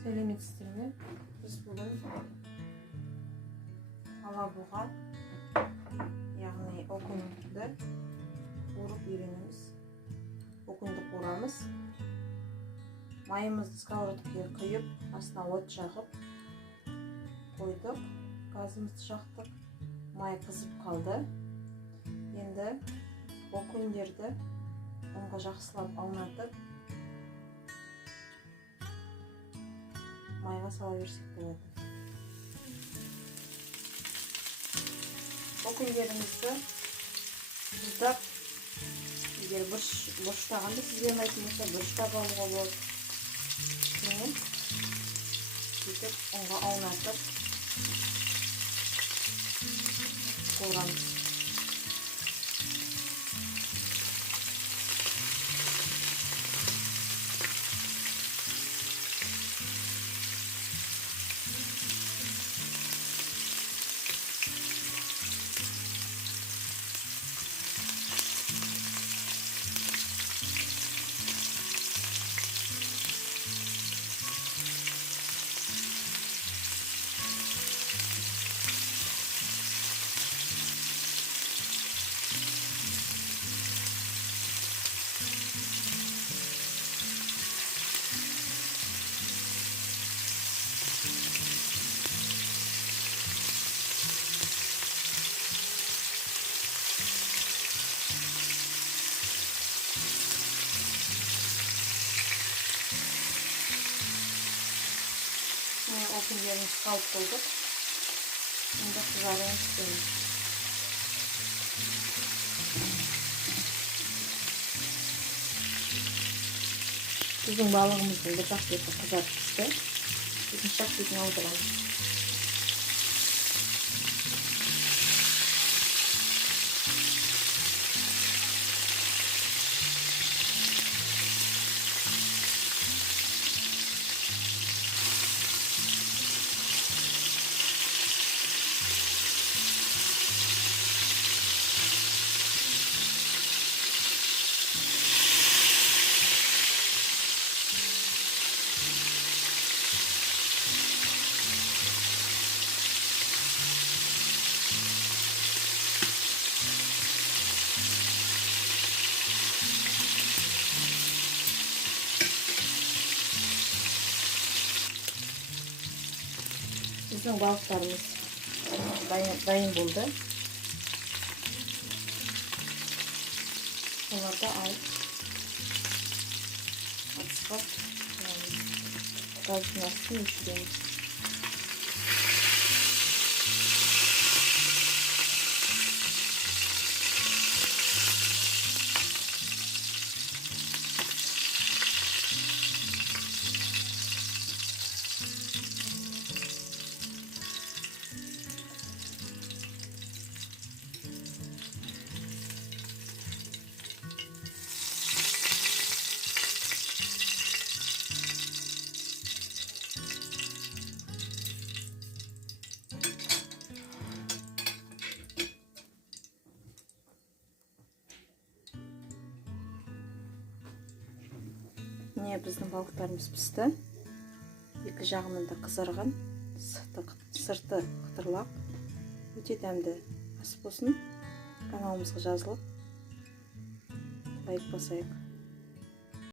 Сәлеметсіздер ме? Біз бүгін алабұға, яғни окуньді қуырып үйренеміз. Окуньді қуырамыз. Майымызды сковородкаға құйып, астына от жағып қойдық. Газымызды жақтық. Май қызып қалды. Енді окуньдерді онға жақсылап аунатып майға сала берсек болады. Окуньдерімізді тұздап, егер бұрыштағанды сізге ұнайтын болса, бұрыштап алуға болады. Мен сөйтіп онға аунатып қуырамыз. Окуньдеріміз қалып болдық. Енді қызаруын күтеміз. Біздің балығымыздың бір жақ беті қызарып пісті. Екінші жақ бетін аударамыз. Біздің балықтарымыз дайын болды. Оларды алып атысқа газдың астын өшіреміз. Міне біздің балықтарымыз пісті. Екі жағынан да қызарған, сырты қытырлақ. Өте дәмді ас болсын. Каналымызға жазылып лайк басайық.